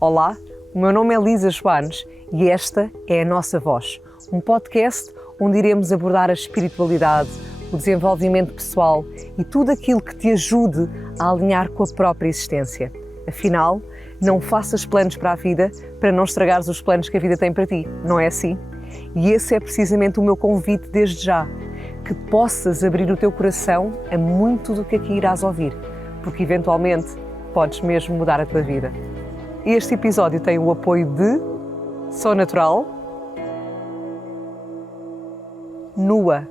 Olá, o meu nome é Lisa Schwanes e esta é a Nossa Voz, um podcast onde iremos abordar a espiritualidade, o desenvolvimento pessoal e tudo aquilo que te ajude a alinhar com a própria existência. Afinal, não faças planos para a vida para não estragares os planos que a vida tem para ti, não é assim? E esse é precisamente o meu convite desde já, que possas abrir o teu coração a muito do que aqui irás ouvir, porque eventualmente podes mesmo mudar a tua vida. Este episódio tem o apoio de Sou Natural, Nua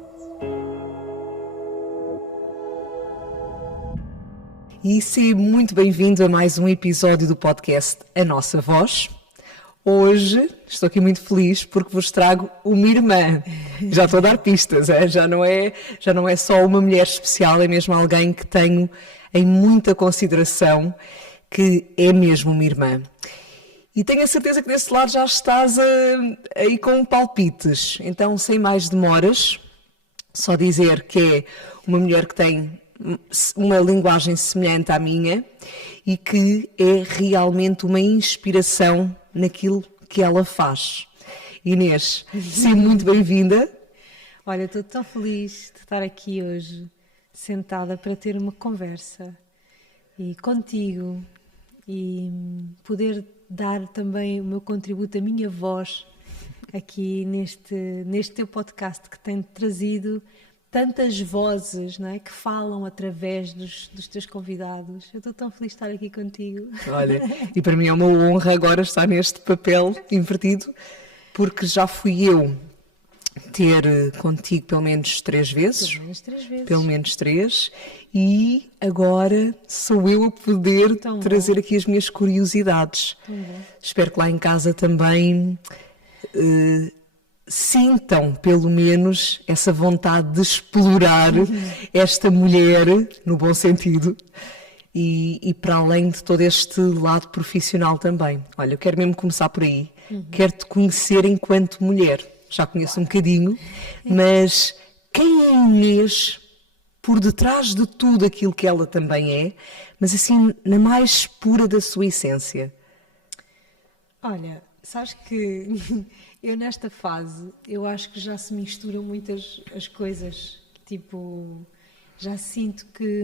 e seja muito bem-vindo a mais um episódio do podcast A Nossa Voz. Hoje estou aqui muito feliz porque vos trago uma irmã. Já estou a dar pistas, já não é só uma mulher especial, é mesmo alguém que tenho em muita consideração, que é mesmo uma irmã. E tenho a certeza que desse lado já estás aí com palpites. Então, sem mais demoras, só dizer que é uma mulher que tem uma linguagem semelhante à minha e que é realmente uma inspiração naquilo que ela faz. Inês, seja muito bem-vinda. Olha, estou tão feliz de estar aqui hoje, sentada para ter uma conversa e contigo e poder dar também o meu contributo, a minha voz aqui neste teu podcast que tem trazido tantas vozes, não é, que falam através dos teus convidados. Eu estou tão feliz de estar aqui contigo. Olha, e para mim é uma honra agora estar neste papel invertido, porque já fui eu ter contigo pelo menos 3 vezes. Pelo menos 3 vezes. Pelo menos 3. E agora sou eu a poder trazer aqui as minhas curiosidades. Espero que lá em casa também sintam pelo menos essa vontade de explorar esta mulher, no bom sentido, e para além de todo este lado profissional também. Olha, eu quero mesmo começar por aí. Quero-te conhecer enquanto mulher. Já conheço um bocadinho, mas quem é a Inês por detrás de tudo aquilo que ela também é, mas assim, na mais pura da sua essência? Olha, sabes que eu nesta fase, eu acho que já se misturam muitas as coisas, tipo, já sinto que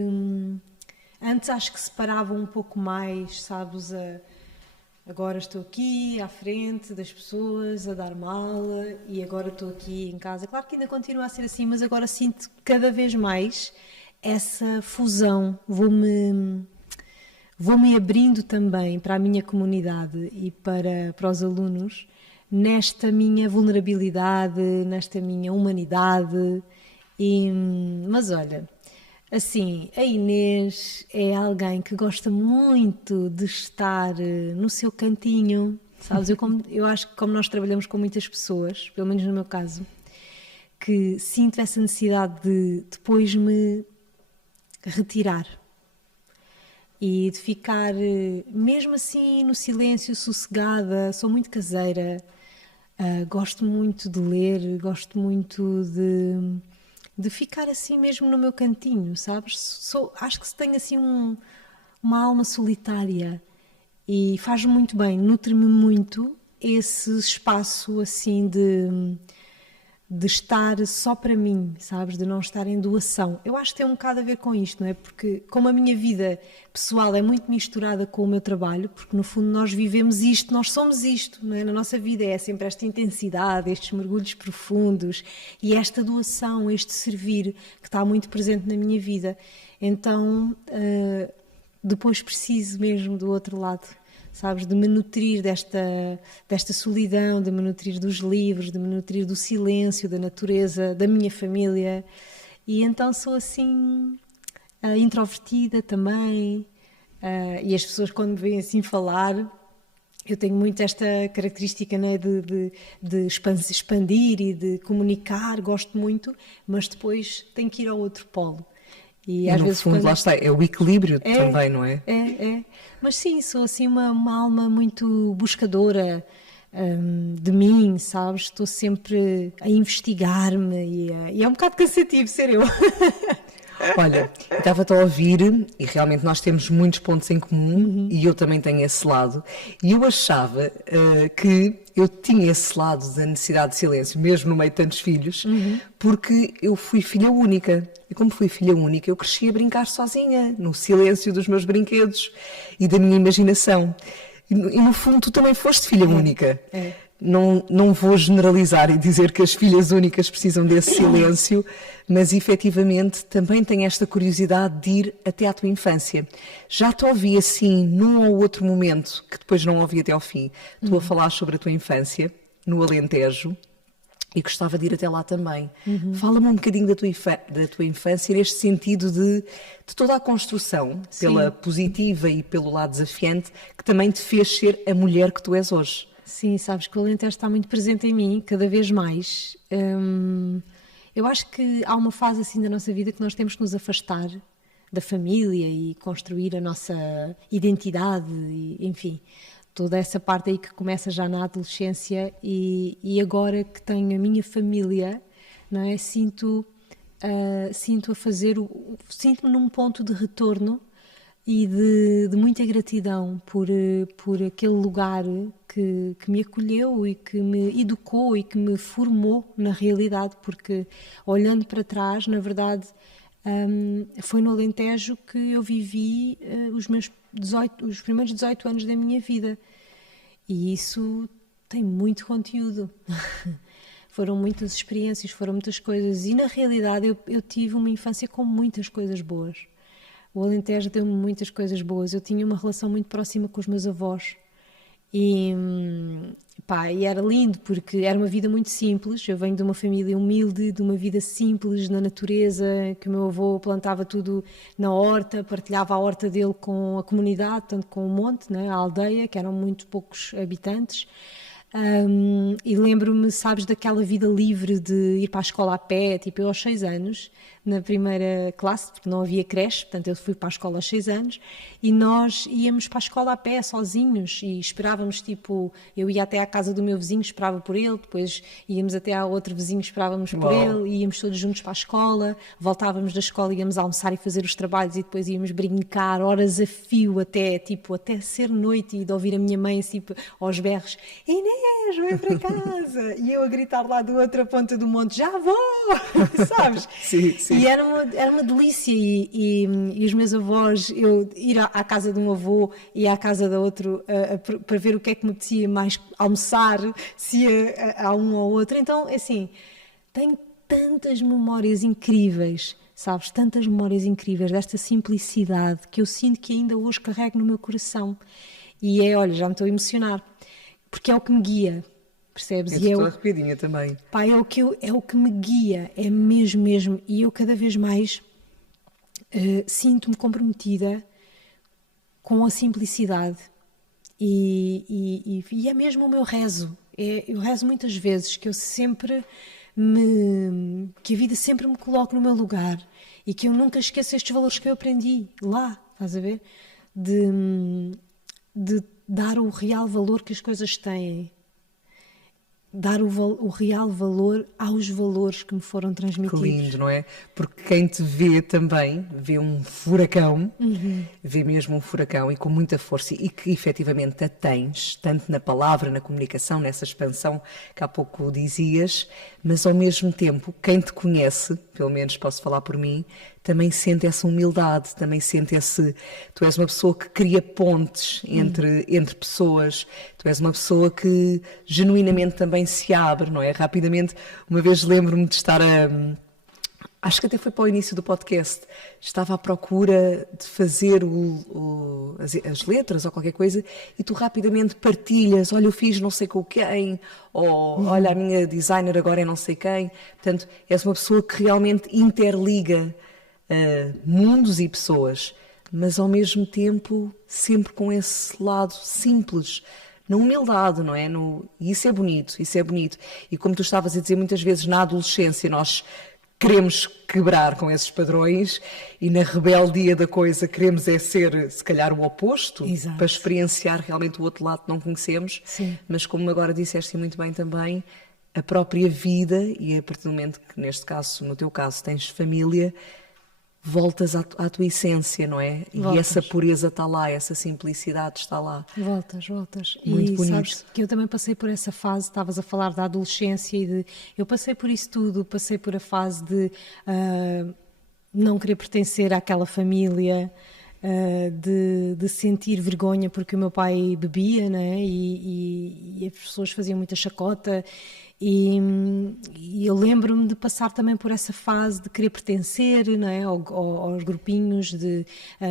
antes acho que separavam um pouco mais, sabes, agora estou aqui à frente das pessoas a dar mala e agora estou aqui em casa. Claro que ainda continua a ser assim, mas agora sinto cada vez mais essa fusão. Vou-me abrindo também para a minha comunidade e para os alunos nesta minha vulnerabilidade, nesta minha humanidade. Mas olha, assim, a Inês é alguém que gosta muito de estar no seu cantinho, sabes? Eu acho que como nós trabalhamos com muitas pessoas, pelo menos no meu caso, que sinto essa necessidade de depois me retirar e de ficar mesmo assim no silêncio, sossegada. Sou muito caseira, gosto muito de ler, gosto muito de ficar assim mesmo no meu cantinho, sabes? Acho que tenho assim uma alma solitária e faz-me muito bem, nutre-me muito esse espaço assim de estar só para mim, sabes? De não estar em doação. Eu acho que tem um bocado a ver com isto, não é? Porque como a minha vida pessoal é muito misturada com o meu trabalho, porque no fundo nós vivemos isto, nós somos isto, não é? Na nossa vida é sempre esta intensidade, estes mergulhos profundos e esta doação, este servir que está muito presente na minha vida. Então, depois preciso mesmo do outro lado, sabes, de me nutrir desta solidão, de me nutrir dos livros, de me nutrir do silêncio, da natureza, da minha família. E então sou assim introvertida também, e as pessoas quando me veem assim falar, eu tenho muito esta característica, né, de expandir e de comunicar, gosto muito, mas depois tenho que ir ao outro polo. E às vezes fundo, lá está, é o equilíbrio também, não é? É. Mas sim, sou assim uma alma muito buscadora de mim, sabes? Estou sempre a investigar-me e é um bocado cansativo ser eu. Olha, eu estava-te a ouvir e realmente nós temos muitos pontos em comum e eu também tenho esse lado. E eu achava que eu tinha esse lado da necessidade de silêncio, mesmo no meio de tantos filhos, porque eu fui filha única. E como fui filha única, eu cresci a brincar sozinha, no silêncio dos meus brinquedos e da minha imaginação. E no fundo tu também foste filha única. Não vou generalizar e dizer que as filhas únicas precisam desse silêncio, mas efetivamente também tenho esta curiosidade de ir até à tua infância. Já te ouvi assim, num ou outro momento, que depois não ouvi até ao fim, tu a falar sobre a tua infância, no Alentejo, e gostava de ir até lá também. Fala-me um bocadinho da tua infância, neste sentido de toda a construção, pela positiva e pelo lado desafiante, que também te fez ser a mulher que tu és hoje. Sim, sabes que o Alentejo está muito presente em mim, cada vez mais. Eu acho que há uma fase assim da nossa vida que nós temos que nos afastar da família e construir a nossa identidade, e, enfim, toda essa parte aí que começa já na adolescência e agora que tenho a minha família, não é? Sinto a fazer, sinto-me num ponto de retorno e de muita gratidão por aquele lugar que me acolheu e que me educou e que me formou na realidade, porque olhando para trás, na verdade, foi no Alentejo que eu vivi os primeiros 18 anos da minha vida, e isso tem muito conteúdo. Foram muitas experiências, foram muitas coisas, e na realidade eu tive uma infância com muitas coisas boas. O Alentejo deu-me muitas coisas boas. Eu tinha uma relação muito próxima com os meus avós e era lindo porque era uma vida muito simples. Eu venho de uma família humilde, de uma vida simples na natureza, que o meu avô plantava tudo na horta, partilhava a horta dele com a comunidade, tanto com o monte, né, a aldeia, que eram muito poucos habitantes. E lembro-me, sabes, daquela vida livre de ir para a escola a pé, tipo eu aos 6 anos, na primeira classe, porque não havia creche, portanto eu fui para a escola aos 6 anos, e nós íamos para a escola a pé, sozinhos, e esperávamos, tipo, eu ia até à casa do meu vizinho, esperava por ele, depois íamos até ao outro vizinho, esperávamos por ele, e íamos todos juntos para a escola, voltávamos da escola, íamos almoçar e fazer os trabalhos, e depois íamos brincar, horas a fio, até ser noite, e de ouvir a minha mãe, assim, aos berros, Inês, vem para casa, e eu a gritar lá da outra ponta do monte, já vou, sabes? Sim, sim. E era uma delícia, e os meus avós, eu ir à casa de um avô e à casa da outro para ver o que é que me apetecia mais almoçar, se ia a um ou outro. Então, assim, tenho tantas memórias incríveis, sabes? Tantas memórias incríveis desta simplicidade que eu sinto que ainda hoje carrego no meu coração. E olha, já me estou a emocionar, porque é o que me guia. Percebes? Eu estou arrepiadinha também. Pá, é o que me guia, é mesmo. E eu cada vez mais sinto-me comprometida com a simplicidade. E é mesmo o meu rezo. Eu rezo muitas vezes que eu sempre que a vida sempre me coloque no meu lugar e que eu nunca esqueça estes valores que eu aprendi lá, estás a ver? De dar o real valor que as coisas têm. Dar o real valor aos valores que me foram transmitidos. Que lindo, não é? Porque quem te vê também, vê um furacão, vê mesmo um furacão e com muita força, e que efetivamente a tens, tanto na palavra, na comunicação, nessa expansão que há pouco dizias, mas ao mesmo tempo, quem te conhece, pelo menos posso falar por mim, também sente essa humildade, também sente tu és uma pessoa que cria pontes entre pessoas, tu és uma pessoa que genuinamente também se abre, não é? Rapidamente, uma vez lembro-me de estar acho que até foi para o início do podcast, estava à procura de fazer as letras ou qualquer coisa e tu rapidamente partilhas, olha, eu fiz não sei com quem, ou olha, a minha designer agora é não sei quem. Portanto, és uma pessoa que realmente interliga mundos e pessoas, mas ao mesmo tempo sempre com esse lado simples, na humildade, não é? E isso é bonito, isso é bonito. E como tu estavas a dizer, muitas vezes na adolescência nós queremos quebrar com esses padrões e na rebeldia da coisa queremos ser, se calhar, o oposto. Exato. Para experienciar realmente o outro lado que não conhecemos. Sim. Mas como agora disseste muito bem também, a própria vida, e a partir do momento que, neste caso, no teu caso, tens família, voltas à tua essência, não é? E Voltas. essa pureza está lá, essa simplicidade está lá. Voltas. Muito E bonito. sabes que eu também passei por essa fase, estavas a falar da adolescência e de... Eu passei por isso tudo, passei por a fase de não querer pertencer àquela família, de sentir vergonha porque o meu pai bebia, né? E as pessoas faziam muita chacota. E eu lembro-me de passar também por essa fase de querer pertencer, não é? Aos grupinhos, de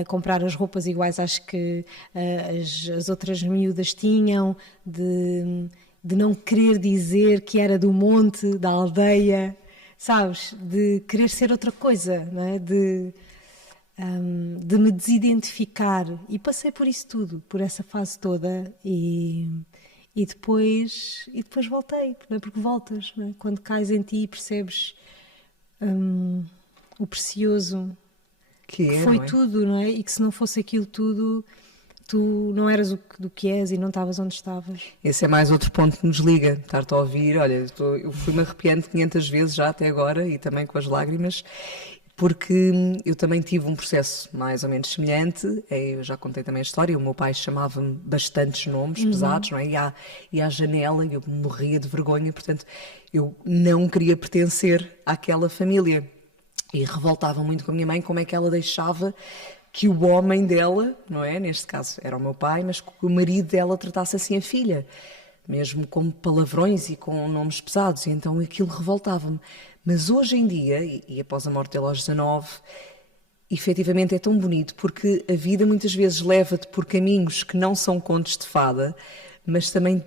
comprar as roupas iguais às que as outras miúdas tinham, de não querer dizer que era do monte, da aldeia, sabes? De querer ser outra coisa, não é? De me desidentificar. E passei por isso tudo, por essa fase toda. E depois voltei, não é? Porque voltas, não é? Quando cais em ti e percebes o precioso que foi não é? tudo, não é? E que se não fosse aquilo tudo, tu não eras do que és e não estavas onde estavas. Esse é mais outro ponto que nos liga, estar-te a ouvir. Olha, eu fui-me arrepiando 500 vezes já até agora e também com as lágrimas, porque eu também tive um processo mais ou menos semelhante. Eu já contei também a história, o meu pai chamava-me bastantes nomes pesados, não é? E à janela, eu morria de vergonha, portanto eu não queria pertencer àquela família e revoltava muito com a minha mãe como é que ela deixava que o homem dela, não é? Neste caso era o meu pai, mas que o marido dela tratasse assim a filha, mesmo com palavrões e com nomes pesados, e então aquilo revoltava-me. Mas hoje em dia, e após a morte dele aos 19, efetivamente é tão bonito, porque a vida muitas vezes leva-te por caminhos que não são contos de fada, mas também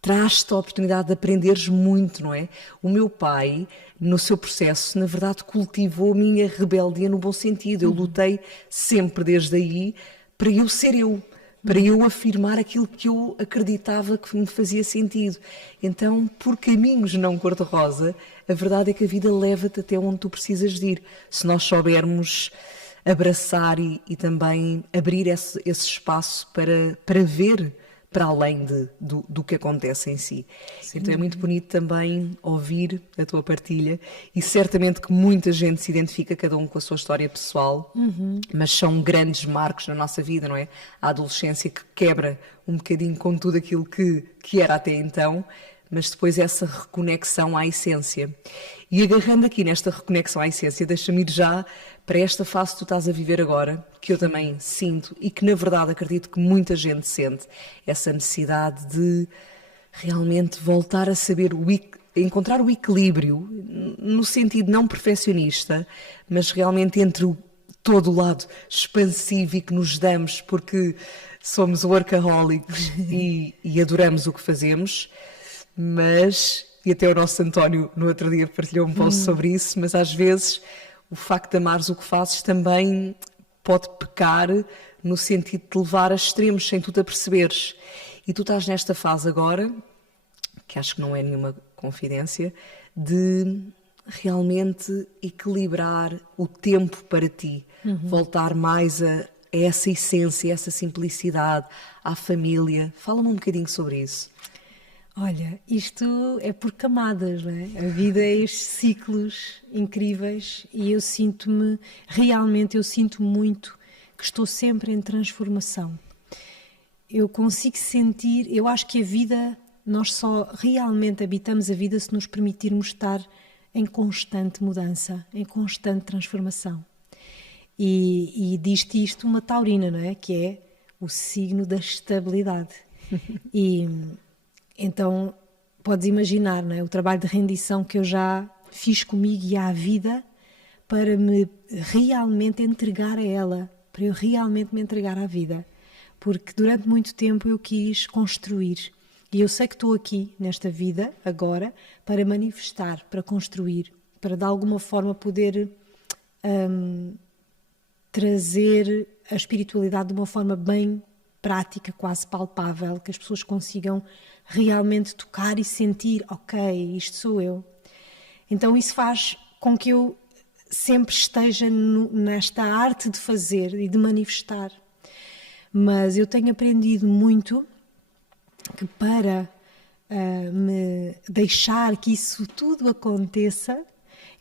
traz-te a oportunidade de aprenderes muito, não é? O meu pai, no seu processo, na verdade, cultivou a minha rebeldia no bom sentido. Eu lutei sempre desde aí para eu ser eu, para eu afirmar aquilo que eu acreditava que me fazia sentido. Então, por caminhos não cor-de-rosa, a verdade é que a vida leva-te até onde tu precisas de ir. Se nós soubermos abraçar e também abrir esse espaço para ver para além do que acontece em si. Sim. Então é muito bonito também ouvir a tua partilha e certamente que muita gente se identifica, cada um com a sua história pessoal, mas são grandes marcos na nossa vida, não é? A adolescência que quebra um bocadinho com tudo aquilo que era até então, mas depois essa reconexão à essência. E agarrando aqui nesta reconexão à essência, deixa-me ir já para esta fase que tu estás a viver agora, que eu também sinto e que na verdade acredito que muita gente sente, essa necessidade de realmente voltar a saber encontrar o equilíbrio, no sentido não perfeccionista, mas realmente entre todo o lado expansivo e que nos damos, porque somos workaholics e adoramos o que fazemos, mas, e até o nosso António no outro dia partilhou um post sobre isso, mas às vezes o facto de amares o que fazes também pode pecar no sentido de te levar a extremos sem tu te aperceberes. E tu estás nesta fase agora, que acho que não é nenhuma confidência, de realmente equilibrar o tempo para ti, voltar mais a essa essência, a essa simplicidade, à família. Fala-me um bocadinho sobre isso. Olha, isto é por camadas, não é? A vida é estes ciclos incríveis e eu sinto muito que estou sempre em transformação. Eu consigo sentir, eu acho que a vida, nós só realmente habitamos a vida se nos permitirmos estar em constante mudança, em constante transformação. E diz-te isto uma taurina, não é? Que é o signo da estabilidade. E então, podes imaginar, não é? O trabalho de rendição que eu já fiz comigo e à vida para me realmente entregar a ela, para eu realmente me entregar à vida. Porque durante muito tempo eu quis construir. E eu sei que estou aqui, nesta vida, agora, para manifestar, para construir, para de alguma forma poder trazer a espiritualidade de uma forma bem prática, quase palpável, que as pessoas consigam realmente tocar e sentir, ok, isto sou eu. Então isso faz com que eu sempre esteja nesta arte de fazer e de manifestar. Mas eu tenho aprendido muito que para me deixar que isso tudo aconteça,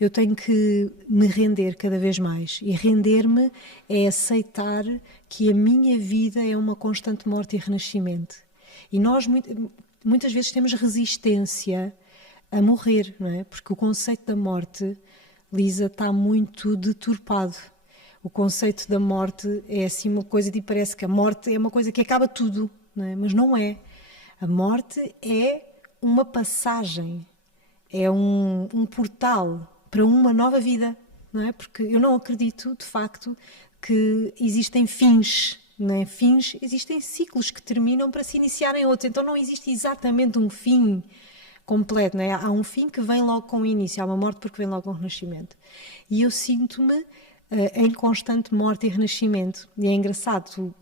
eu tenho que me render cada vez mais. E render-me é aceitar que a minha vida é uma constante morte e renascimento. E nós muitas vezes temos resistência a morrer, não é? Porque o conceito da morte, Lisa, está muito deturpado. O conceito da morte é assim uma coisa de parece que a morte é uma coisa que acaba tudo, não é? Mas não é. A morte é uma passagem, é um portal para uma nova vida, não é? Porque eu não acredito, de facto, que existem fins, não é? Fins, existem ciclos que terminam para se iniciarem outros. Então não existe exatamente um fim completo, não é? Há um fim que vem logo com o início, há uma morte porque vem logo com o renascimento. E eu sinto-me em constante morte e renascimento. E é engraçado,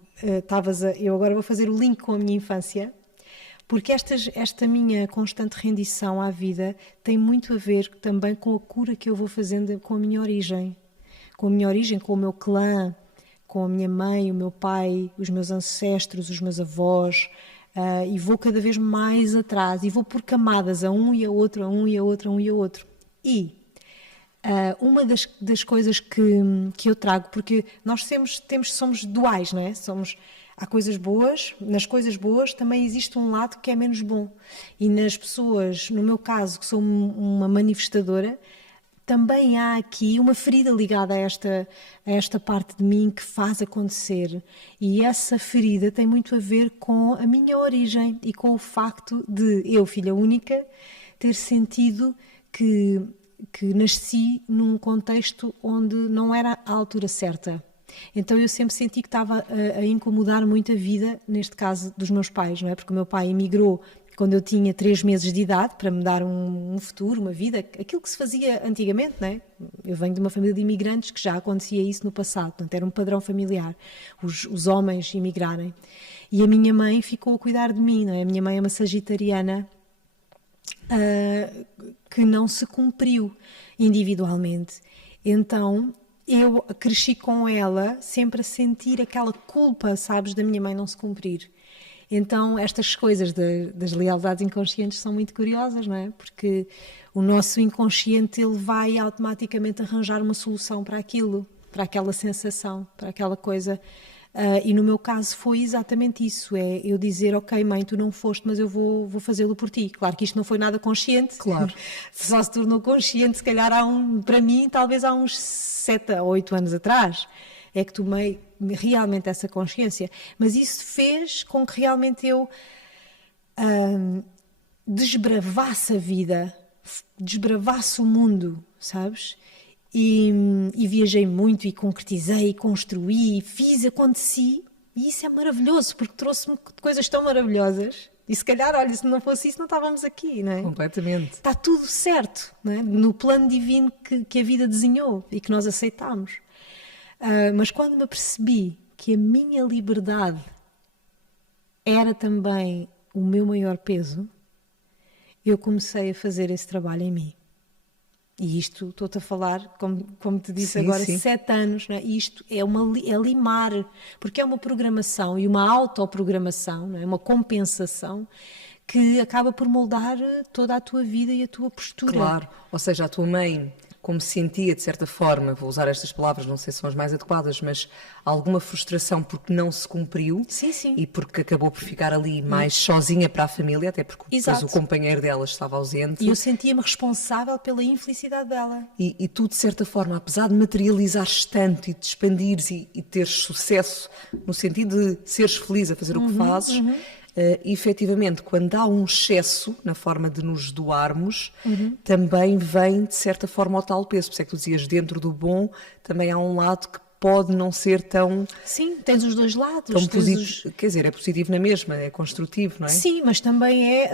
eu agora vou fazer o link com a minha infância, porque esta minha constante rendição à vida tem muito a ver também com a cura que eu vou fazendo com a minha origem. Com a minha origem, com o meu clã, com a minha mãe, o meu pai, os meus ancestros, os meus avós, e vou cada vez mais atrás, e vou por camadas, a um e a outro, a um e a outro, a um e a outro. E uma das coisas que eu trago, porque nós somos duais, não é? Há coisas boas, nas coisas boas também existe um lado que é menos bom. E nas pessoas, no meu caso, que sou uma manifestadora, também há aqui uma ferida ligada a esta parte de mim que faz acontecer. E essa ferida tem muito a ver com a minha origem e com o facto de eu, filha única, ter sentido que nasci num contexto onde não era a altura certa. Então eu sempre senti que estava a incomodar muito a vida, neste caso dos meus pais, não é? Porque o meu pai emigrou quando eu tinha 3 meses de idade para me dar um futuro, uma vida, aquilo que se fazia antigamente, não é? Eu venho de uma família de imigrantes que já acontecia isso no passado, portanto era um padrão familiar, os homens imigrarem. E a minha mãe ficou a cuidar de mim, não é? A minha mãe é uma sagitariana que não se cumpriu individualmente. Então eu cresci com ela sempre a sentir aquela culpa, sabes, da minha mãe não se cumprir. Então estas coisas das lealdades inconscientes são muito curiosas, não é? Porque o nosso inconsciente ele vai automaticamente arranjar uma solução para aquilo, para aquela sensação, para aquela coisa. E no meu caso foi exatamente isso, é eu dizer, ok mãe, tu não foste, mas eu vou fazê-lo por ti. Claro que isto não foi nada consciente, Claro. Só se tornou consciente, se calhar para mim, talvez há uns 7 ou 8 anos atrás, é que tomei realmente essa consciência. Mas isso fez com que realmente eu desbravasse a vida, desbravasse o mundo, sabes? E viajei muito e concretizei, e construí, fiz, aconteci, e isso é maravilhoso, porque trouxe-me coisas tão maravilhosas. E se calhar, olha, se não fosse isso, não estávamos aqui, não é? Completamente. Está tudo certo, não é? No plano divino que a vida desenhou e que nós aceitámos. Mas quando me apercebi que a minha liberdade era também o meu maior peso, eu comecei a fazer esse trabalho em mim. E isto, estou-te a falar, como te disse sim, agora, sim. 7 anos, não é? Isto é limar, porque é uma programação e uma autoprogramação, não é? Uma compensação que acaba por moldar toda a tua vida e a tua postura. Claro, ou seja, a tua mãe, como sentia de certa forma, vou usar estas palavras, não sei se são as mais adequadas, mas alguma frustração porque não se cumpriu. Sim, sim. E porque acabou por ficar ali mais sozinha para a família, até porque depois o companheiro dela estava ausente. E eu sentia-me responsável pela infelicidade dela. E tu, de certa forma, apesar de materializares tanto e de expandires e teres sucesso, no sentido de seres feliz a fazer o que fazes, efetivamente, quando há um excesso na forma de nos doarmos, também vem, de certa forma, o tal peso. Por isso é que tu dizias, dentro do bom, também há um lado que pode não ser tão... Sim, tens os dois lados. Tão positivo, quer dizer, é positivo na mesma, é construtivo, não é? Sim, mas também é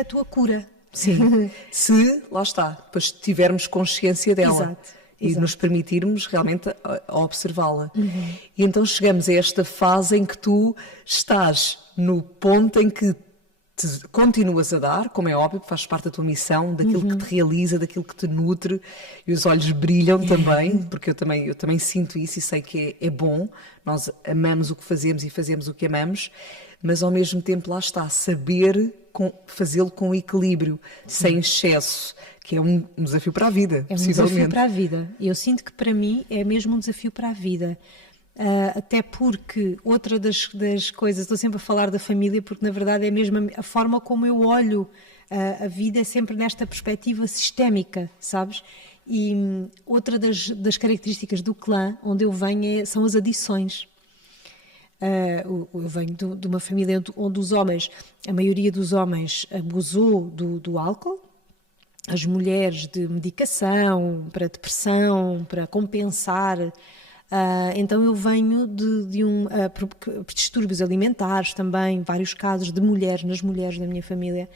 a tua cura. Sim, se, lá está, depois tivermos consciência dela. Exato. E nos permitirmos realmente a observá-la. E então chegamos a esta fase em que tu estás no ponto em que te continuas a dar, como é óbvio, faz parte da tua missão, daquilo que te realiza, daquilo que te nutre, e os olhos brilham também, porque eu também sinto isso e sei que é bom, nós amamos o que fazemos e fazemos o que amamos, mas ao mesmo tempo lá está, saber fazê-lo com equilíbrio, sem excesso, que é um desafio para a vida, É um desafio para a vida. Eu sinto que para mim é mesmo um desafio para a vida. Até porque outra das coisas, estou sempre a falar da família, porque na verdade é mesmo a forma como eu olho a vida é sempre nesta perspectiva sistémica, sabes? E outra das características do clã onde eu venho são as adições. Eu venho de uma família onde a maioria dos homens abusou do álcool, as mulheres de medicação, para depressão, para compensar. Então eu venho de distúrbios alimentares também, vários casos de nas mulheres da minha família.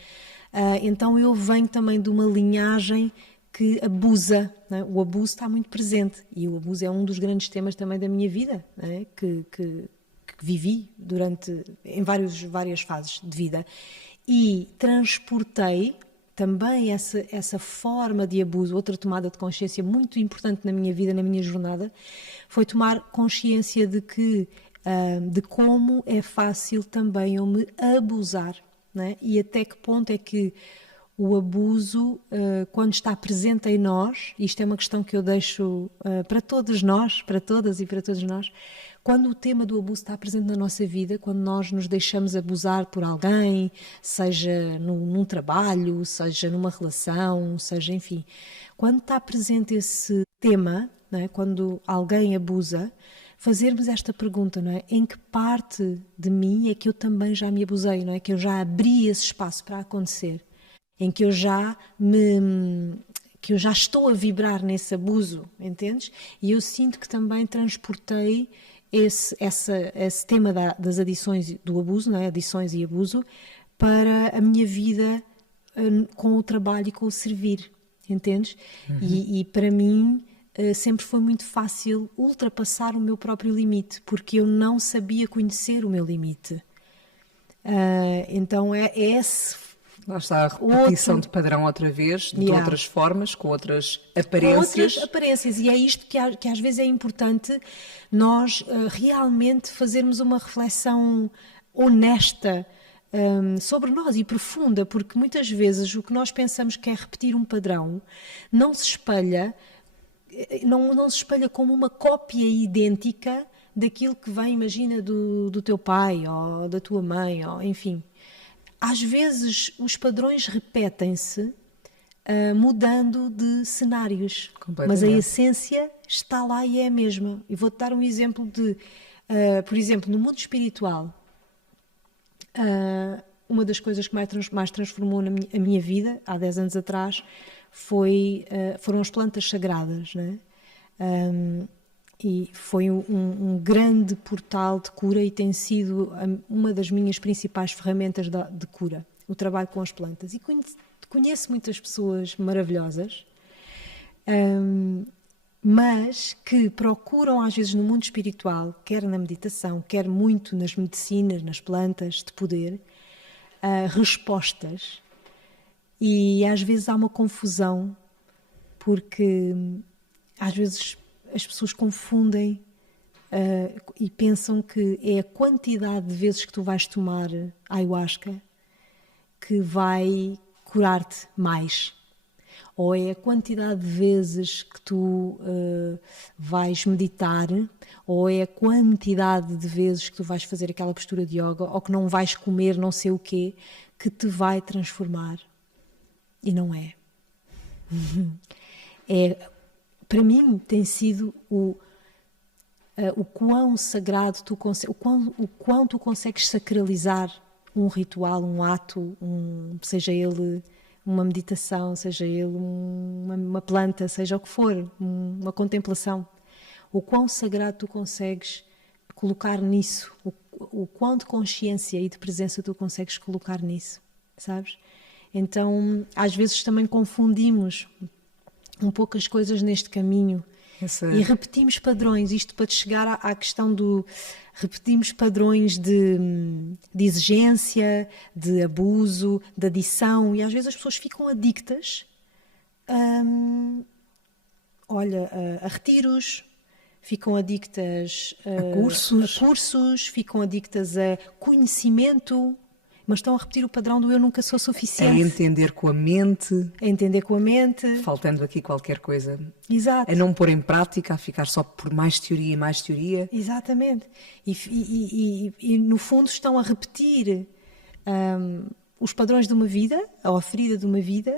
Então eu venho também de uma linhagem que abusa, né? O abuso está muito presente e o abuso é um dos grandes temas também da minha vida, né? que vivi em várias fases de vida e transportei também essa forma de abuso. Outra tomada de consciência muito importante na minha vida, na minha jornada, foi tomar consciência de como é fácil também eu me abusar, né? E até que ponto é que o abuso, quando está presente em nós, isto é uma questão que eu deixo para todos nós, para todas e para todos nós, quando o tema do abuso está presente na nossa vida, quando nós nos deixamos abusar por alguém, seja num trabalho, seja numa relação, seja, enfim, quando está presente esse tema, não é? Quando alguém abusa, fazermos esta pergunta, não é? Em que parte de mim é que eu também já me abusei, não é? Que eu já abri esse espaço para acontecer, em que eu já estou a vibrar nesse abuso, entendes? E eu sinto que também transportei esse tema das adições do abuso, não é? Adições e abuso, para a minha vida com o trabalho e com o servir, entendes? Uhum. E para mim sempre foi muito fácil ultrapassar o meu próprio limite, porque eu não sabia conhecer o meu limite. Então é esse... Lá está a repetição de padrão outra vez, de outras formas, com outras aparências. Com outras aparências, e é isto que às vezes é importante nós realmente fazermos uma reflexão honesta sobre nós e profunda, porque muitas vezes o que nós pensamos que é repetir um padrão não se espelha como uma cópia idêntica daquilo que vem, imagina, do teu pai ou da tua mãe, ou enfim. Às vezes os padrões repetem-se mudando de cenários, mas a essência está lá e é a mesma. E vou-te dar um exemplo por exemplo, no mundo espiritual, uma das coisas que mais transformou a minha vida, há 10 anos atrás, foram as plantas sagradas, né? E foi um grande portal de cura e tem sido uma das minhas principais ferramentas de cura, o trabalho com as plantas. E conheço muitas pessoas maravilhosas, mas que procuram às vezes no mundo espiritual, quer na meditação, quer muito nas medicinas, nas plantas de poder, respostas. E às vezes há uma confusão, porque às vezes as pessoas confundem e pensam que é a quantidade de vezes que tu vais tomar ayahuasca que vai curar-te mais. Ou é a quantidade de vezes que tu vais meditar, ou é a quantidade de vezes que tu vais fazer aquela postura de yoga, ou que não vais comer não sei o quê, que te vai transformar. E não é. Para mim tem sido o quão sagrado o quão tu consegues sacralizar um ritual, um ato, seja ele uma meditação, seja ele uma planta, seja o que for, uma contemplação. O quão sagrado tu consegues colocar nisso, o quão de consciência e de presença tu consegues colocar nisso, sabes? Então, às vezes também confundimos um pouco as coisas neste caminho e repetimos padrões, isto para te chegar à questão repetimos padrões de exigência, de abuso, de adição, e às vezes as pessoas ficam adictas a retiros, ficam adictas a cursos, ficam adictas a conhecimento, mas estão a repetir o padrão do eu nunca sou A suficiente. entender com a mente, A entender com a mente. faltando aqui qualquer coisa. Exato. A não pôr em prática, a ficar só por mais teoria e mais teoria. Exatamente. E, no fundo estão a repetir os padrões de uma vida, a oferida de uma vida,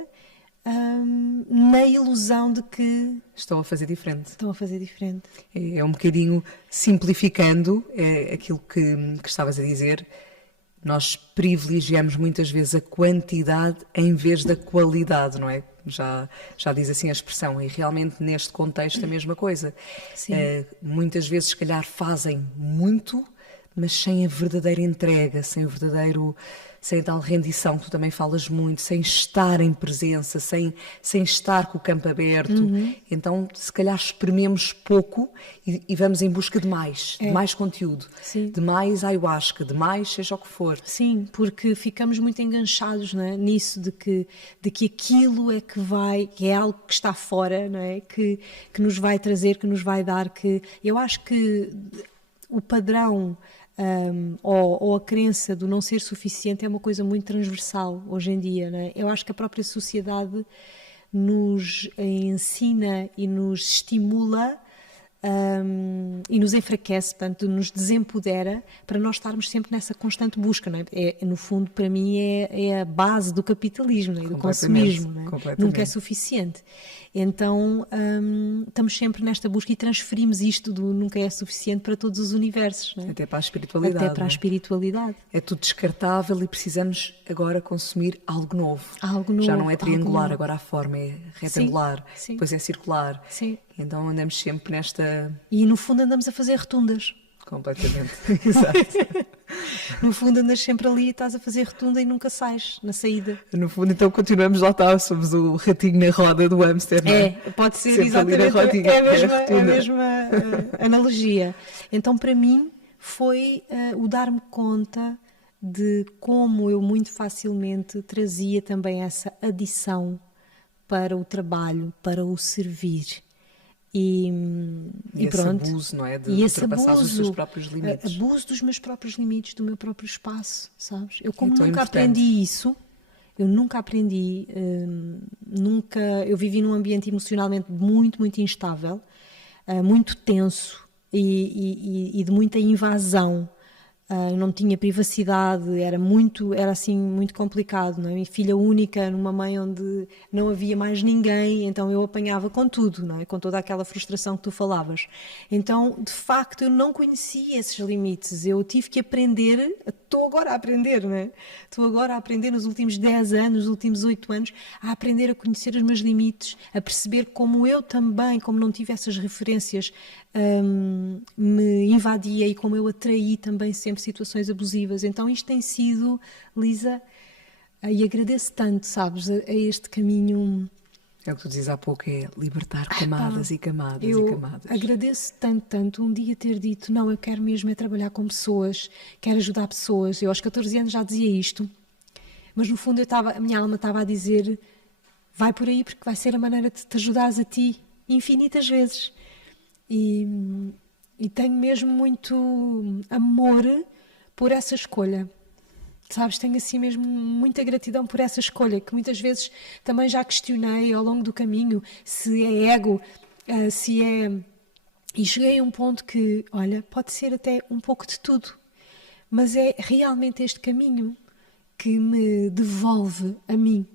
na ilusão de que Estão a fazer diferente. estão a fazer diferente. É um bocadinho simplificando aquilo que estavas a dizer. Nós privilegiamos muitas vezes a quantidade em vez da qualidade, não é? Já diz assim a expressão, e realmente neste contexto a mesma coisa. Sim. Muitas vezes, se calhar, fazem muito, mas sem a verdadeira entrega, sem a tal rendição que tu também falas muito, sem estar em presença, sem estar com o campo aberto. Então, se calhar, esprememos pouco e vamos em busca de mais conteúdo, Sim. de mais ayahuasca, de mais seja o que for. Sim, porque ficamos muito enganchados, não é? Nisso de que aquilo é que é algo que está fora, não é? Que nos vai trazer, que nos vai dar, que eu acho que o padrão ou a crença do não ser suficiente é uma coisa muito transversal hoje em dia, não é? Eu acho que a própria sociedade nos ensina e nos estimula e nos enfraquece, portanto, nos desempodera para nós estarmos sempre nessa constante busca, não é? No fundo, para mim, é a base do capitalismo, não é? Do consumismo, não é? Nunca é suficiente. Então, estamos sempre nesta busca e transferimos isto do nunca é suficiente para todos os universos, não é? Até para a espiritualidade. Até para a espiritualidade. É tudo descartável e precisamos agora consumir algo novo. Algo novo. Já não é triangular, novo. agora a forma é retangular, Sim. depois é circular. Sim. Então andamos sempre nesta... E no fundo andamos a fazer rotundas. Completamente. Exato. No fundo andas sempre ali e estás a fazer rotunda e nunca sais na saída. No fundo, então continuamos lá, somos o ratinho na roda do hamster, não é? Pode ser Sempre ali na exatamente rodinha, a rotunda. mesma analogia. Então, para mim, foi o dar-me conta de como eu muito facilmente trazia também essa adição para o trabalho, para o servir. E esse pronto. abuso, não é? De E esse ultrapassar abuso, os seus próprios limites. abuso dos meus próprios limites, do meu próprio espaço, sabes? Eu como tão nunca importante. aprendi isso, eu vivi num ambiente emocionalmente muito, muito instável, muito tenso e de muita invasão. Não tinha privacidade, era assim muito complicado, não é? Minha filha única numa mãe onde não havia mais ninguém, então eu apanhava com tudo, não é? Com toda aquela frustração que tu falavas. Então, de facto, eu não conhecia esses limites, eu tive que aprender, estou agora a aprender, não é? Estou agora a aprender nos últimos 10 anos, nos últimos 8 anos, a aprender a conhecer os meus limites, a perceber como eu também, como não tive essas referências, me invadia e como eu atraí também sempre situações abusivas. Então isto tem sido, Lisa, e agradeço tanto, sabes, a este caminho. É o que tu dizes há pouco, é libertar camadas e camadas Eu e camadas. agradeço tanto um dia ter dito, não, eu quero mesmo é trabalhar com pessoas, quero ajudar pessoas. Eu aos 14 anos já dizia isto, mas no fundo a minha alma estava a dizer, vai por aí porque vai ser a maneira de te ajudares a ti infinitas vezes. E tenho mesmo muito amor por essa escolha. Sabes, tenho assim mesmo muita gratidão por essa escolha, que muitas vezes também já questionei ao longo do caminho, se é ego, se é... E cheguei a um ponto que, olha, pode ser até um pouco de tudo, mas é realmente este caminho que me devolve a mim.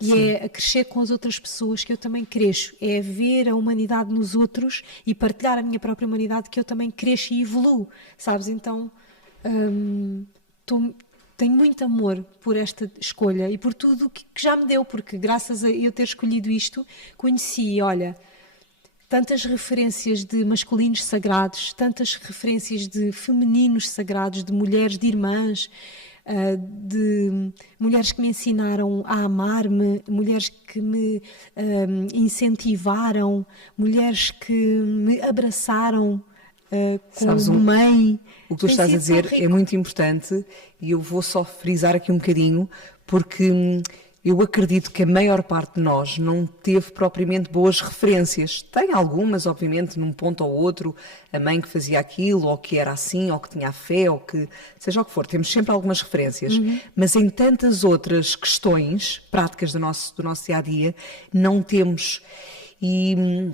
E Sim. É a crescer com as outras pessoas que eu também cresço. É ver a humanidade nos outros e partilhar a minha própria humanidade que eu também cresço e evoluo, sabes? Então, tenho muito amor por esta escolha e por tudo que já me deu, porque graças a eu ter escolhido isto, conheci, olha, tantas referências de masculinos sagrados, tantas referências de femininos sagrados, de mulheres, de irmãs, de mulheres que me ensinaram a amar-me, mulheres que me incentivaram, mulheres que me abraçaram como mãe. O que tu estás a dizer é muito importante e eu vou só frisar aqui um bocadinho porque eu acredito que a maior parte de nós não teve propriamente boas referências. Tem algumas, obviamente, num ponto ou outro, a mãe que fazia aquilo, ou que era assim, ou que tinha a fé, ou que seja o que for. Temos sempre algumas referências. Mas em tantas outras questões práticas do nosso dia-a-dia, não temos. E,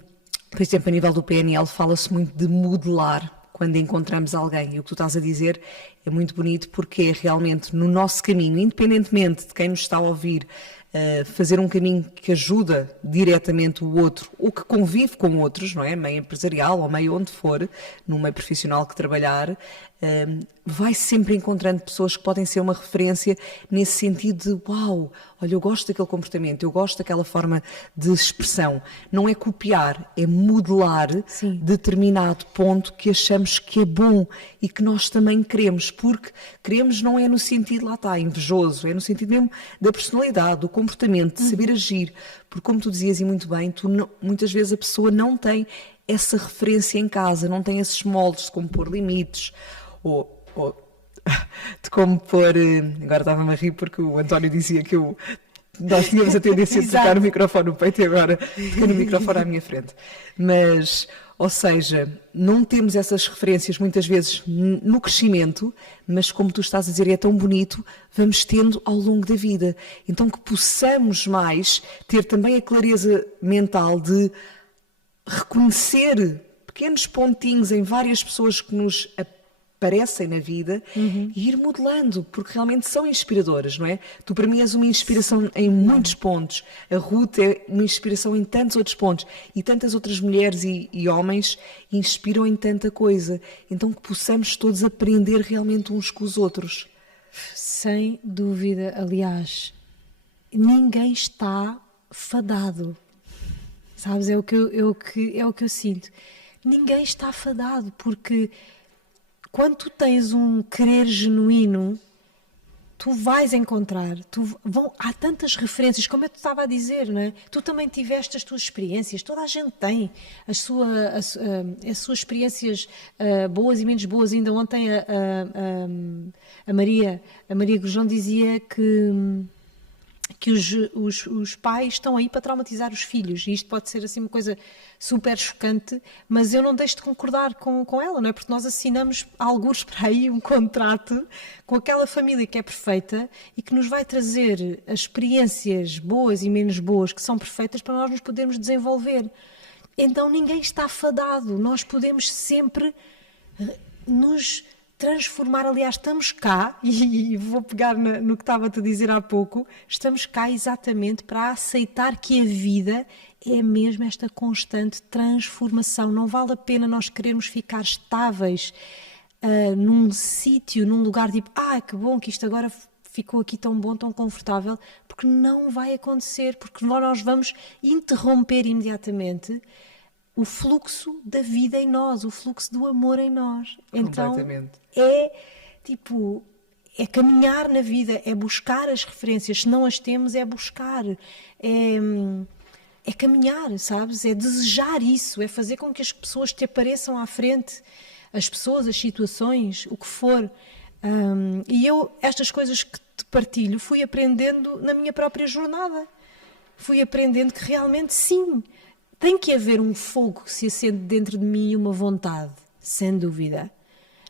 por exemplo, a nível do PNL fala-se muito de modelar quando encontramos alguém. E o que tu estás a dizer é muito bonito porque é realmente no nosso caminho, independentemente de quem nos está a ouvir, fazer um caminho que ajuda diretamente o outro ou que convive com outros, não é? Meio empresarial ou meio onde for, no meio profissional que trabalhar, vai sempre encontrando pessoas que podem ser uma referência nesse sentido de uau, olha, eu gosto daquele comportamento, eu gosto daquela forma de expressão. Não é copiar, é modelar determinado ponto que achamos que é bom e que nós também queremos, porque queremos não é no sentido, lá está, invejoso, é no sentido mesmo da personalidade, do comportamento, de saber agir, porque como tu dizias e muito bem, muitas vezes a pessoa não tem essa referência em casa, não tem esses moldes de como pôr limites, ou de como pôr... Agora estava-me a rir porque o António dizia que nós tínhamos a tendência de tocar o microfone no peito e agora tocar no microfone à minha frente. Mas, ou seja, não temos essas referências muitas vezes no crescimento, mas como tu estás a dizer, é tão bonito, vamos tendo ao longo da vida. Então que possamos mais ter também a clareza mental de reconhecer pequenos pontinhos em várias pessoas que nos aparecem na vida e ir modelando, porque realmente são inspiradoras, não é? Tu para mim és uma inspiração em muitos pontos, a Ruth é uma inspiração em tantos outros pontos e tantas outras mulheres e homens inspiram em tanta coisa, então que possamos todos aprender realmente uns com os outros. Sem dúvida, aliás, ninguém está fadado, sabes? É o que eu sinto. Ninguém está fadado, porque quando tu tens um querer genuíno, tu vais encontrar, há tantas referências, como eu te estava a dizer, não é? Tu também tiveste as tuas experiências, toda a gente tem as suas experiências boas e menos boas. Ainda ontem a Maria Gurjão dizia que os pais estão aí para traumatizar os filhos, e isto pode ser assim uma coisa super chocante, mas eu não deixo de concordar com ela, não é? Porque nós assinamos algures para aí um contrato com aquela família que é perfeita e que nos vai trazer as experiências boas e menos boas que são perfeitas para nós nos podermos desenvolver. Então ninguém está fadado, nós podemos sempre nos transformar. Aliás, estamos cá, e vou pegar no que estava-te a dizer há pouco, estamos cá exatamente para aceitar que a vida é mesmo esta constante transformação. Não vale a pena nós querermos ficar estáveis num sítio, num lugar tipo, que bom que isto agora ficou aqui tão bom, tão confortável, porque não vai acontecer, porque nós vamos interromper imediatamente o fluxo da vida em nós, o fluxo do amor em nós. Então é caminhar na vida, é buscar as referências. Se não as temos, é buscar, é caminhar, sabes? É desejar isso, é fazer com que as pessoas te apareçam à frente, as pessoas, as situações, o que for. E eu, estas coisas que te partilho, fui aprendendo na minha própria jornada. Fui aprendendo que realmente sim, tem que haver um fogo que se acende dentro de mim e uma vontade, sem dúvida.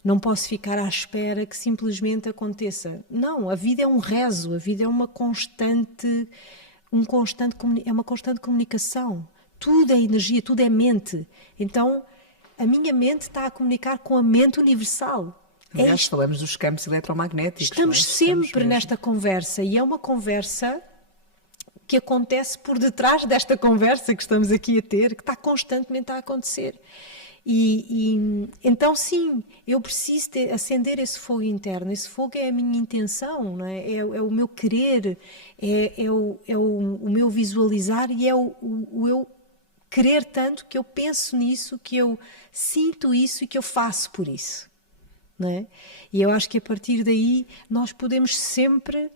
Não posso ficar à espera que simplesmente aconteça. Não, a vida é um rezo, a vida é uma constante comunicação. Tudo é energia, tudo é mente. Então, a minha mente está a comunicar com a mente universal. Aliás, falamos dos campos eletromagnéticos. Estamos sempre nesta conversa, e é uma conversa que acontece por detrás desta conversa que estamos aqui a ter, que está constantemente a acontecer. E então sim, eu preciso acender esse fogo interno. Esse fogo é a minha intenção, não é? É o meu querer, é o meu visualizar, e é o eu querer tanto que eu penso nisso, que eu sinto isso e que eu faço por isso, não é? E eu acho que a partir daí nós podemos sempre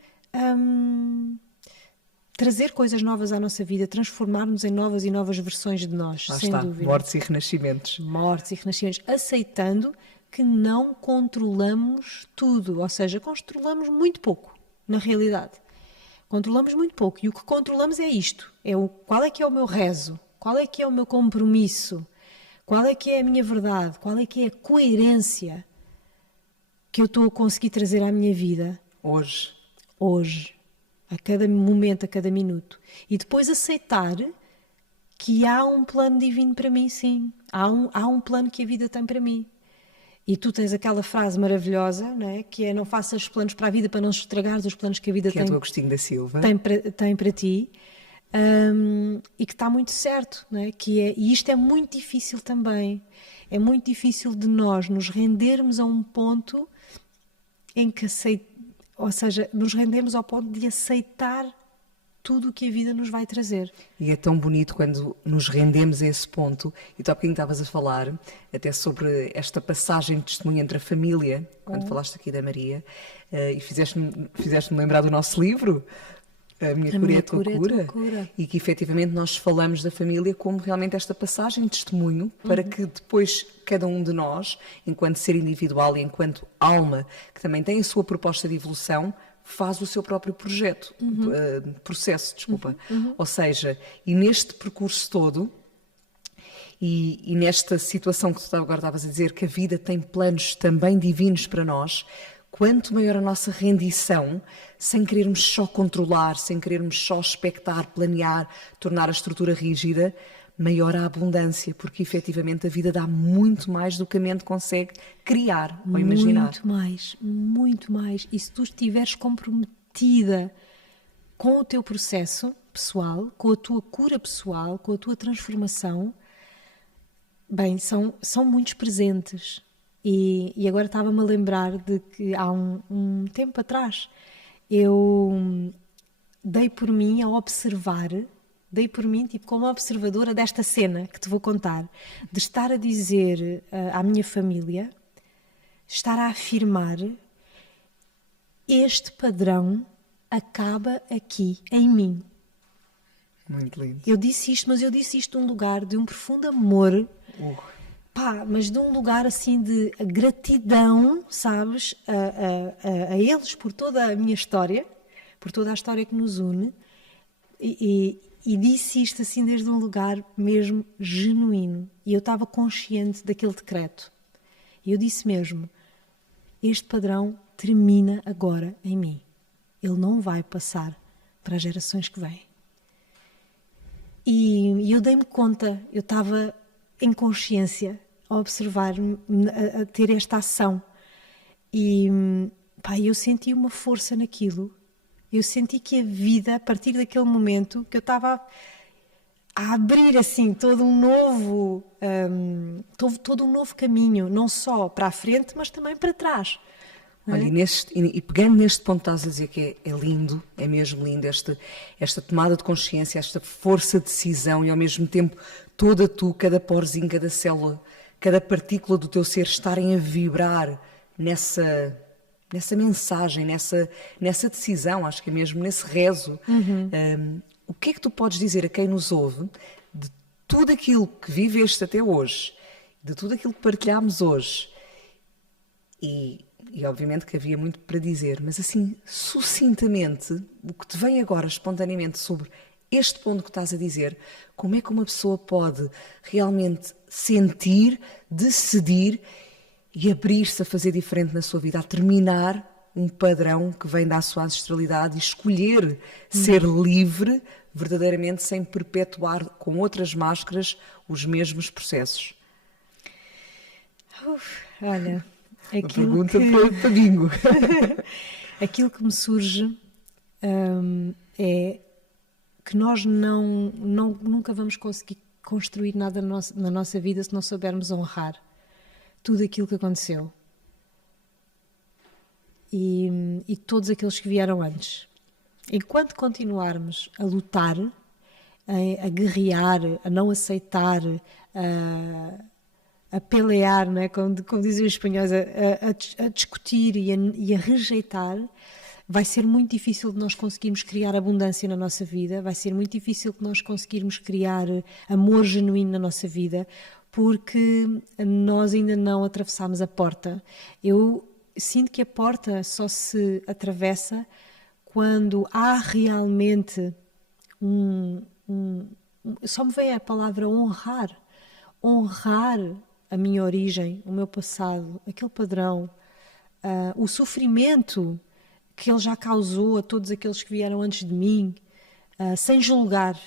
trazer coisas novas à nossa vida, transformar-nos em novas e novas versões de nós, sem dúvida. Mortes e renascimentos. Mortes e renascimentos, aceitando que não controlamos tudo, ou seja, controlamos muito pouco, na realidade. Controlamos muito pouco. E o que controlamos é isto. Qual é que é o meu rezo? Qual é que é o meu compromisso? Qual é que é a minha verdade? Qual é que é a coerência que eu estou a conseguir trazer à minha vida? Hoje. A cada momento, a cada minuto. E depois aceitar que há um plano divino para mim, sim. Há um plano que a vida tem para mim. E tu tens aquela frase maravilhosa, não é? Que é: não faças planos para a vida para não estragares os planos que a vida Que é do Agostinho da Silva. tem para ti. E que está muito certo, não é? E isto é muito difícil também. É muito difícil de nós nos rendermos a um ponto em que ou seja, nos rendemos ao ponto de aceitar tudo o que a vida nos vai trazer. E é tão bonito quando nos rendemos a esse ponto. E tu há bocadinho estavas a falar até sobre esta passagem de testemunho entre a família, quando falaste aqui da Maria, e fizeste-me lembrar do nosso livro, A Minha Cura é a Tua Cura, e que efetivamente nós falamos da família como realmente esta passagem de testemunho para que depois cada um de nós, enquanto ser individual e enquanto alma, que também tem a sua proposta de evolução, faz o seu próprio processo. Ou seja, e neste percurso todo, e nesta situação que tu agora estavas a dizer, que a vida tem planos também divinos para nós, quanto maior a nossa rendição, sem querermos só controlar, sem querermos só expectar, planear, tornar a estrutura rígida, maior a abundância, porque efetivamente a vida dá muito mais do que a mente consegue criar ou imaginar. Muito mais. E se tu estiveres comprometida com o teu processo pessoal, com a tua cura pessoal, com a tua transformação, bem, são muitos presentes. E agora estava-me a lembrar de que há um tempo atrás eu dei por mim a observar, tipo, como observadora desta cena que te vou contar, de estar a dizer à minha família, estar a afirmar: este padrão acaba aqui, em mim. Muito lindo. Eu disse isto, mas eu disse isto de um lugar de um profundo amor, mas de um lugar assim de gratidão, sabes, a eles por toda a minha história, por toda a história que nos une, e disse isto assim desde um lugar mesmo genuíno. E eu estava consciente daquele decreto. E eu disse mesmo: este padrão termina agora em mim. Ele não vai passar para as gerações que vêm. E eu dei-me conta, eu estava em consciência a observar, a ter esta ação. E eu senti uma força naquilo. Eu senti que a vida, a partir daquele momento, que eu estava a abrir assim todo um novo caminho, não só para a frente, mas também para trás. Olha, e pegando neste ponto que estás a dizer que é lindo, é mesmo lindo, esta tomada de consciência, esta força de decisão e ao mesmo tempo toda tu, cada porzinho, cada célula, cada partícula do teu ser estarem a vibrar nessa mensagem, nessa decisão, acho que é mesmo nesse rezo. O que é que tu podes dizer a quem nos ouve de tudo aquilo que viveste até hoje, de tudo aquilo que partilhámos hoje? E obviamente que havia muito para dizer, mas assim, sucintamente, o que te vem agora espontaneamente sobre este ponto que estás a dizer, como é que uma pessoa pode realmente sentir, decidir e abrir-se a fazer diferente na sua vida, a terminar um padrão que vem da sua ancestralidade e escolher ser livre, verdadeiramente, sem perpetuar com outras máscaras os mesmos processos? Olha... A pergunta foi para bingo. Aquilo que me surge é que nós nunca vamos conseguir construir nada na nossa vida se não soubermos honrar tudo aquilo que aconteceu. E todos aqueles que vieram antes. Enquanto continuarmos a lutar, a guerrear, a não aceitar, a pelear, não é? como dizem os espanhóis, a discutir e a rejeitar, vai ser muito difícil de nós conseguirmos criar abundância na nossa vida, vai ser muito difícil de nós conseguirmos criar amor genuíno na nossa vida, porque nós ainda não atravessámos a porta. Eu sinto que a porta só se atravessa quando há realmente só me vem a palavra honrar a minha origem, o meu passado, aquele padrão, o sofrimento que ele já causou a todos aqueles que vieram antes de mim, sem julgar,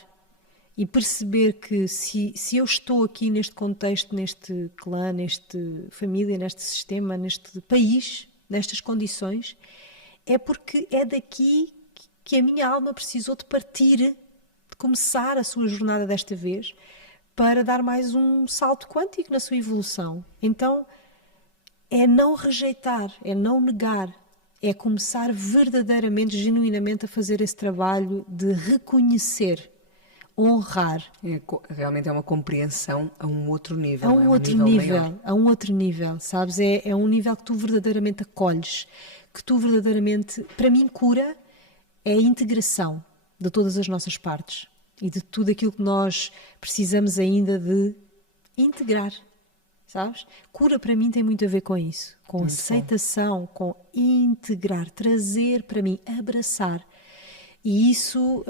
e perceber que se eu estou aqui neste contexto, neste clã, nesta família, neste sistema, neste país, nestas condições, é porque é daqui que a minha alma precisou de partir, de começar a sua jornada desta vez, para dar mais um salto quântico na sua evolução. Então, é não rejeitar, é não negar, é começar verdadeiramente, genuinamente a fazer esse trabalho de reconhecer, honrar. Realmente é uma compreensão a um outro nível. A um outro nível, sabes? É um nível que tu verdadeiramente acolhes, que tu verdadeiramente, para mim, cura é a integração de todas as nossas partes e de tudo aquilo que nós precisamos ainda de integrar, sabes? Cura para mim tem muito a ver com isso, com muito aceitação, bom. Com integrar, trazer para mim, abraçar. E isso,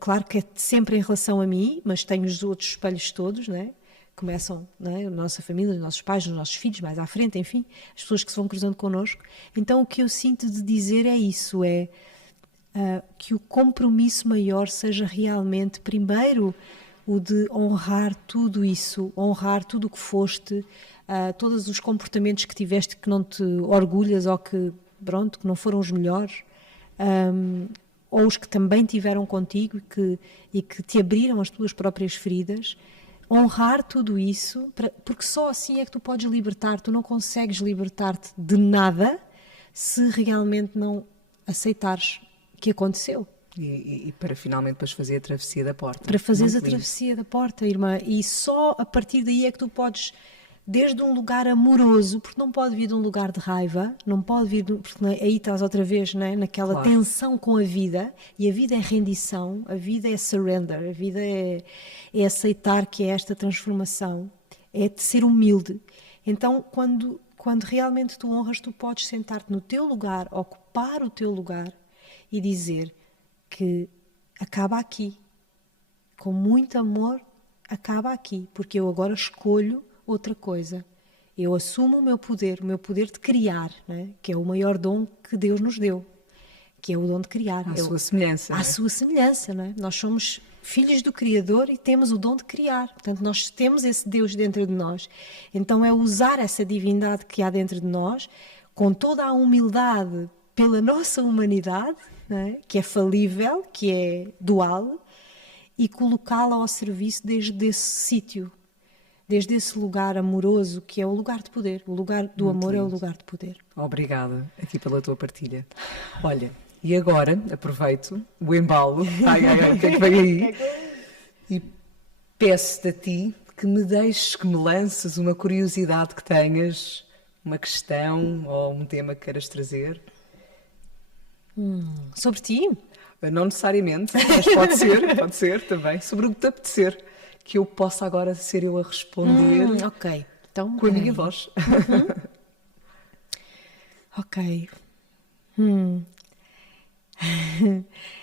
claro que é sempre em relação a mim, mas tenho os outros espelhos todos, né? Começam, né? A nossa família, os nossos pais, os nossos filhos, mais à frente, enfim, as pessoas que se vão cruzando connosco. Então o que eu sinto de dizer é isso, que o compromisso maior seja realmente, primeiro, o de honrar tudo isso, honrar tudo o que foste, todos os comportamentos que tiveste que não te orgulhas ou que, pronto, que não foram os melhores, ou os que também tiveram contigo e que te abriram as tuas próprias feridas, honrar tudo isso, porque só assim é que tu podes libertar, tu não consegues libertar-te de nada se realmente não aceitares que aconteceu. E para finalmente depois fazer a travessia da porta. Para fazeres a travessia da porta, irmã, e só a partir daí é que tu podes, desde um lugar amoroso, porque não pode vir de um lugar de raiva, não pode vir, porque aí estás outra vez, né, naquela claro. Tensão com a vida, e a vida é rendição, a vida é surrender, a vida é aceitar que é esta transformação, é de ser humilde. Então, quando realmente tu honras, tu podes sentar-te no teu lugar, ocupar o teu lugar e dizer que acaba aqui, com muito amor, acaba aqui, porque eu agora escolho outra coisa. Eu assumo o meu poder de criar, né? Que é o maior dom que Deus nos deu, que é o dom de criar. À sua semelhança. À sua semelhança, né? Nós somos filhos do Criador e temos o dom de criar. Portanto, nós temos esse Deus dentro de nós. Então é usar essa divindade que há dentro de nós, com toda a humildade pela nossa humanidade, né? Que é falível, que é dual, e colocá-la ao serviço desde esse sítio, desde esse lugar amoroso que é o lugar de poder. O lugar do muito amor lindo. É o lugar de poder. Obrigada aqui pela tua partilha. Olha, e agora aproveito o embalo, o que é que vem aí? E peço-te a ti que me deixes, que me lances uma curiosidade que tenhas, uma questão ou um tema que queiras trazer. Sobre ti? Não necessariamente, mas pode ser também, sobre o que te apetecer, que eu possa agora ser eu a responder ok. Então, com a minha voz. Ok.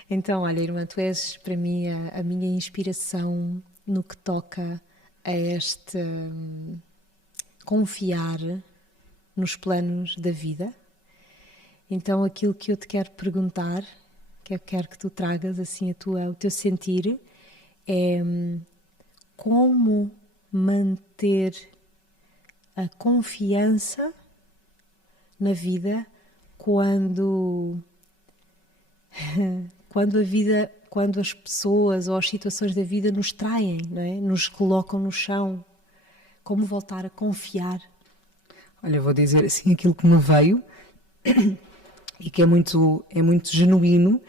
Então, olha, irmã, tu és para mim a minha inspiração no que toca a este confiar nos planos da vida. Então, aquilo que eu te quero perguntar, que eu quero que tu tragas assim o teu sentir, é como manter a confiança na vida quando as pessoas ou as situações da vida nos traem, não é? Nos colocam no chão. Como voltar a confiar? Olha, vou dizer assim aquilo que me veio e que é muito genuíno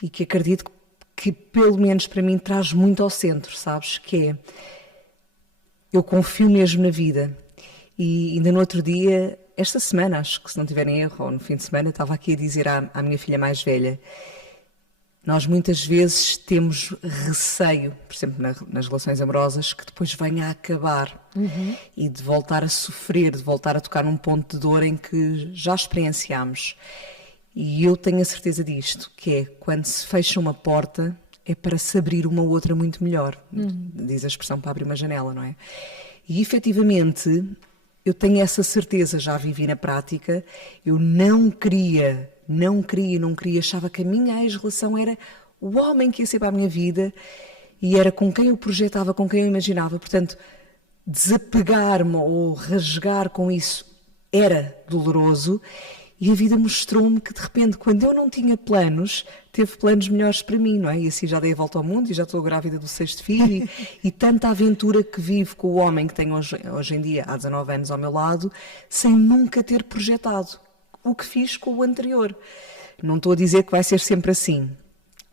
e que acredito que pelo menos para mim traz muito ao centro, sabes? Que é, eu confio mesmo na vida. E ainda no outro dia, esta semana, acho que se não tiver em erro, ou no fim de semana, estava aqui a dizer à minha filha mais velha, nós muitas vezes temos receio, por exemplo, nas relações amorosas, que depois venha a acabar e de voltar a sofrer, de voltar a tocar num ponto de dor em que já experienciámos. E eu tenho a certeza disto, que é quando se fecha uma porta é para se abrir uma outra muito melhor. Diz a expressão para abrir uma janela, não é? E efetivamente eu tenho essa certeza, já vivi na prática, eu não queria, achava que a minha ex-relação era o homem que ia ser para a minha vida e era com quem eu projetava, com quem eu imaginava. Portanto, desapegar-me ou rasgar com isso era doloroso e a vida mostrou-me que de repente, quando eu não tinha planos, teve planos melhores para mim, não é? E assim já dei a volta ao mundo e já estou grávida do 6º filho e tanta aventura que vivo com o homem que tenho hoje em dia, há 19 anos ao meu lado, sem nunca ter projetado o que fiz com o anterior. Não estou a dizer que vai ser sempre assim,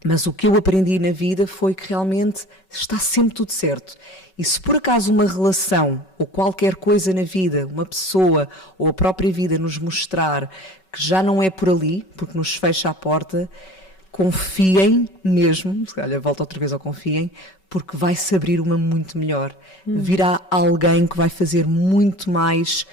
mas o que eu aprendi na vida foi que realmente está sempre tudo certo. E se por acaso uma relação ou qualquer coisa na vida, uma pessoa ou a própria vida nos mostrar que já não é por ali, porque nos fecha a porta, confiem mesmo, olha, volta outra vez ao confiem, porque vai-se abrir uma muito melhor. Virá alguém que vai fazer muito mais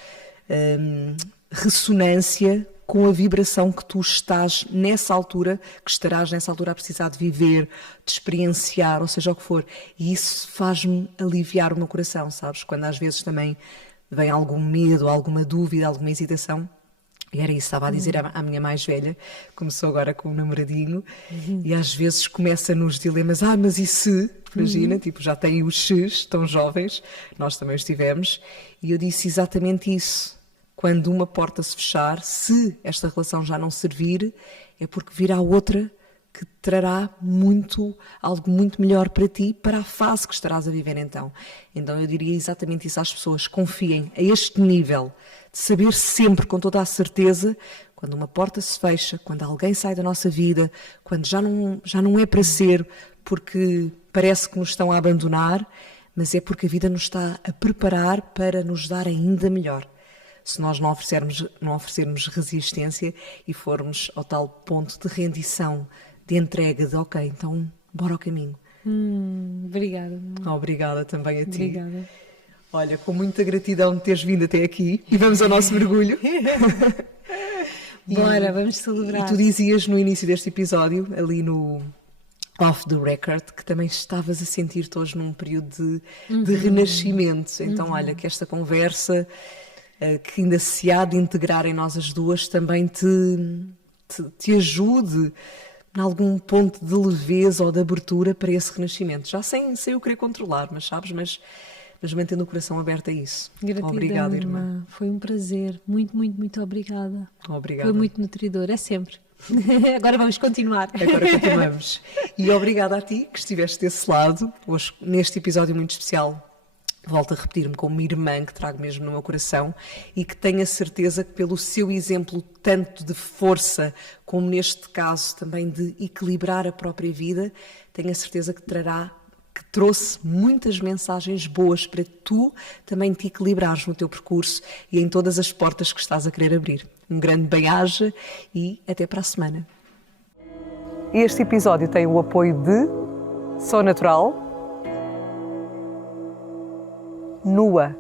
ressonância com a vibração que tu estás nessa altura, que estarás nessa altura a precisar de viver, de experienciar, ou seja o que for. E isso faz-me aliviar o meu coração, sabes? Quando às vezes também vem algum medo, alguma dúvida, alguma hesitação. E era isso, estava a dizer à minha mais velha, começou agora com um namoradinho, e às vezes começa nos dilemas, mas e se? Imagina, tipo, já têm os X, tão jovens, nós também os tivemos, e eu disse exatamente isso. Quando uma porta se fechar, se esta relação já não servir, é porque virá outra que trará algo muito melhor para ti, para a fase que estarás a viver então. Então eu diria exatamente isso às pessoas, confiem a este nível, de saber sempre, com toda a certeza, quando uma porta se fecha, quando alguém sai da nossa vida, quando já não é para ser, porque parece que nos estão a abandonar, mas é porque a vida nos está a preparar para nos dar ainda melhor. Se nós não oferecermos resistência e formos ao tal ponto de rendição, de entrega, de ok, então bora ao caminho. Obrigada. Obrigada também a ti. Obrigada. Olha, com muita gratidão de teres vindo até aqui e vamos ao nosso mergulho. Bora, vamos celebrar. E tu dizias no início deste episódio, ali no off the record, que também estavas a sentir-te hoje num período de renascimento. Então, olha, que esta conversa que ainda se há de integrar em nós as duas também te ajude em algum ponto de leveza ou de abertura para esse renascimento. Já sem eu querer controlar, mas sabes, mas mantendo o coração aberto a isso. Gratidão, obrigada, irmã. Foi um prazer. Muito, muito, muito obrigada. Obrigada. Foi muito nutridor, é sempre. Agora vamos continuar. Agora continuamos. E obrigada a ti que estiveste desse lado, hoje neste episódio muito especial. Volto a repetir-me como uma irmã que trago mesmo no meu coração e que tenho a certeza que pelo seu exemplo tanto de força como neste caso também de equilibrar a própria vida, tenho a certeza que trouxe muitas mensagens boas para tu também te equilibrares no teu percurso e em todas as portas que estás a querer abrir. Um grande bem-aja e até para a semana. Este episódio tem o apoio de Sou Natural, Nua,